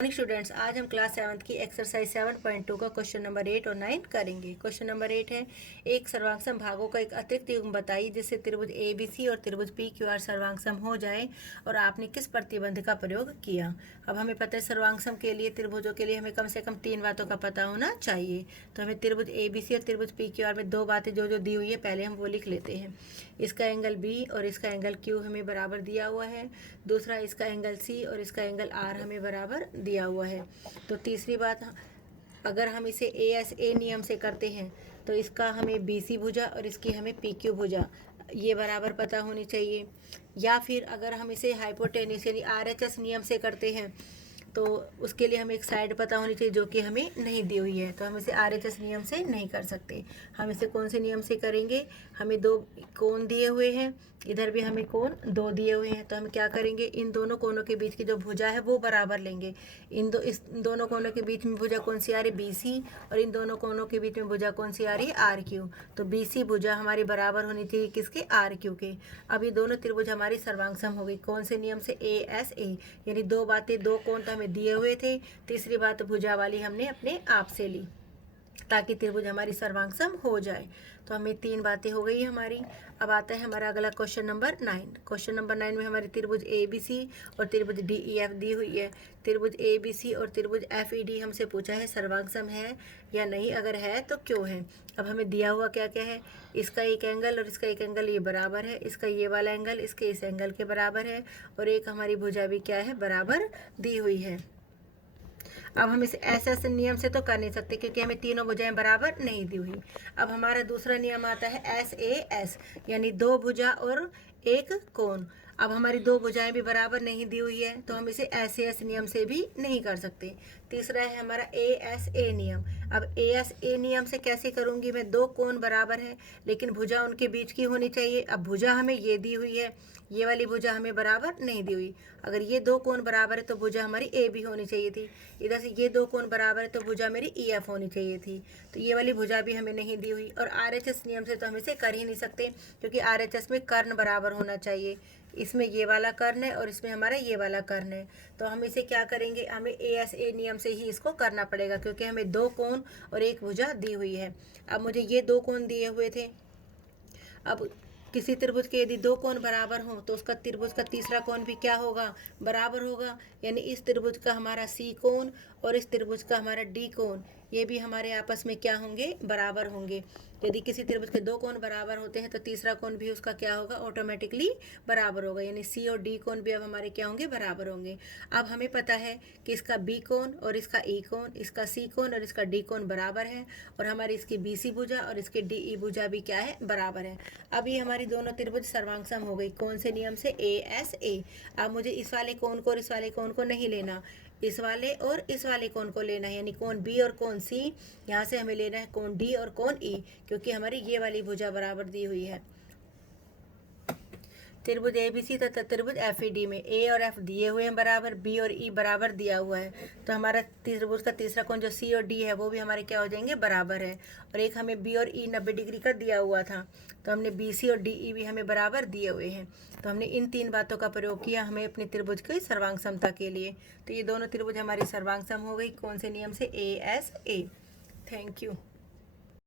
Morning students, आज हम class 7th की एक्सरसाइज 7.2 का क्वेश्चन नंबर 8 और 9 करेंगे। क्वेश्चन नंबर 8 है, एक सर्वांगसम भागों का एक अतिरिक्त युग्म बताइए जिससे त्रिभुज ABC और त्रिभुज PQR सर्वांगसम हो जाए और आपने किस प्रतिबंध का प्रयोग किया। अब हमें पता है सर्वांगसम के लिए त्रिभुजों के लिए हमें कम से कम 3 बातों का पता होना चाहिए। तो हमें त्रिभुज ABC और त्रिभुज PQR में 2 बातें जो दी हुई है पहले हम वो लिख लेते हैं। इसका एंगल B और इसका एंगल Q हमें बराबर दिया हुआ है। दूसरा, इसका एंगल C और इसका एंगल R हमें बराबर दिया हुआ है। तो तीसरी बात, अगर हम इसे ASA नियम से करते हैं तो इसका हमें BC भुजा और इसकी हमें PQ भुजा ये बराबर पता होनी चाहिए। या फिर अगर हम इसे हाइपोटेन्यूस यानी RHS नियम से करते हैं तो उसके लिए हमें एक साइड पता होनी चाहिए जो कि हमें नहीं दी हुई है। तो हम इसे RHS नियम से नहीं कर सकते। हम इसे कौन से नियम से करेंगे? हमें 2 कोण दिए हुए हैं, इधर भी हमें कोण 2 दिए हुए हैं। तो हम क्या करेंगे, इन दोनों कोणों के बीच की जो भुजा है वो बराबर लेंगे। इस दोनों कोणों के बीच में भुजा कौन सी आ रही है? BC। और इन दोनों कोणों के बीच में भुजा कौन सी आ रही है? RQ। तो BC भुजा हमारी बराबर होनी चाहिए किसके? RQ के। अब ये दोनों त्रिभुज हमारी सर्वांगसम हो गई। कौन से नियम से? ASA। यानी 2 बातें, 2 कोण तो हमें दिए हुए थे, तीसरी बात भुजा वाली हमने अपने आप से ली ताकि त्रिभुज हमारी सर्वांगसम हो जाए। तो हमें 3 बातें हो गई हमारी। अब आता है हमारा अगला क्वेश्चन नंबर 9। क्वेश्चन नंबर 9 में हमारी त्रिभुज ABC और त्रिभुज DEF दी हुई है। त्रिभुज ABC और त्रिभुज FED हमसे पूछा है सर्वांगसम है या नहीं, अगर है तो क्यों है। अब हमें दिया हुआ क्या क्या है, इसका एक एंगल और इसका एक एंगल ये बराबर है, इसका ये वाला एंगल इसके इस एंगल के बराबर है, और एक हमारी भुजा भी क्या है? बराबर दी हुई है। अब हम इस ऐसे नियम से तो कर नहीं सकते क्योंकि हमें तीनों भुजाएं बराबर नहीं दी हुई। अब हमारा दूसरा नियम आता है SAS यानी 2 भुजा और 1 कोण। अब हमारी 2 भुजाएं भी बराबर नहीं दी हुई है तो हम इसे SAS नियम से भी नहीं कर सकते। तीसरा है हमारा ASA नियम। अब ASA नियम से कैसे करूंगी मैं? 2 कोण बराबर है लेकिन भुजा उनके बीच की होनी चाहिए। अब भुजा हमें ये दी हुई है, ये वाली भुजा हमें बराबर नहीं दी हुई। अगर ये 2 कोण बराबर है तो भुजा हमारी AB होनी चाहिए थी। इधर से ये 2 कोण बराबर है तो भुजा मेरी EF होनी चाहिए थी। तो ये वाली भुजा भी हमें नहीं दी हुई। और RHS नियम से तो हम इसे कर ही नहीं सकते क्योंकि RHS में कर्ण बराबर होना चाहिए। इसमें ये वाला कर्ण है और इसमें हमारा ये वाला कर्ण है। तो हम इसे क्या करेंगे, हमें ASA नियम से ही इसको करना पड़ेगा क्योंकि हमें 2 कोण और 1 भुजा दी हुई है। अब मुझे ये 2 कोण दिए हुए थे। अब किसी त्रिभुज के यदि 2 कोण बराबर हों तो उसका त्रिभुज का तीसरा कोण भी क्या होगा? बराबर होगा। यानी इस त्रिभुज का हमारा C कोण और इस त्रिभुज का हमारा D कोण ये भी हमारे आपस में क्या होंगे? बराबर होंगे। यदि किसी त्रिभुज के 2 कोण बराबर होते हैं तो तीसरा कोण भी उसका क्या होगा? ऑटोमेटिकली बराबर होगा। यानी C और D कोण भी अब हमारे क्या होंगे? बराबर होंगे। अब हमें पता है कि इसका B कोण और इसका E कोण, इसका C कोण और इसका D कोण बराबर है, और हमारी इसकी BC भुजा और इसकी DE भुजा भी क्या है? बराबर है। अब ये हमारी दोनों त्रिभुज सर्वांगसम हो गई। कौन से नियम से? ASA। अब मुझे इस वाले कोण को और इस वाले कोण को नहीं लेना, इस वाले और इस वाले कोण को लेना है, यानी कोण B और कोण C। यहाँ से हमें लेना है कोण D और कोण E क्योंकि हमारी ये वाली भुजा बराबर दी हुई है। त्रिभुज ABC तथा त्रिभुज FED में A और F दिए हुए हैं बराबर, B और E बराबर दिया हुआ है। तो हमारा त्रिभुज का तीसरा कोण जो C और D है वो भी हमारे क्या हो जाएंगे? बराबर है। और एक हमें B और E 90 डिग्री का दिया हुआ था तो हमने BC और DE भी हमें बराबर दिए हुए हैं। तो हमने इन 3 बातों का प्रयोग किया हमें अपने त्रिभुज की सर्वांगसमता के लिए। तो ये दोनों त्रिभुज हमारी सर्वांगसम हो गई। कौन से नियम से? ASA। Thank you.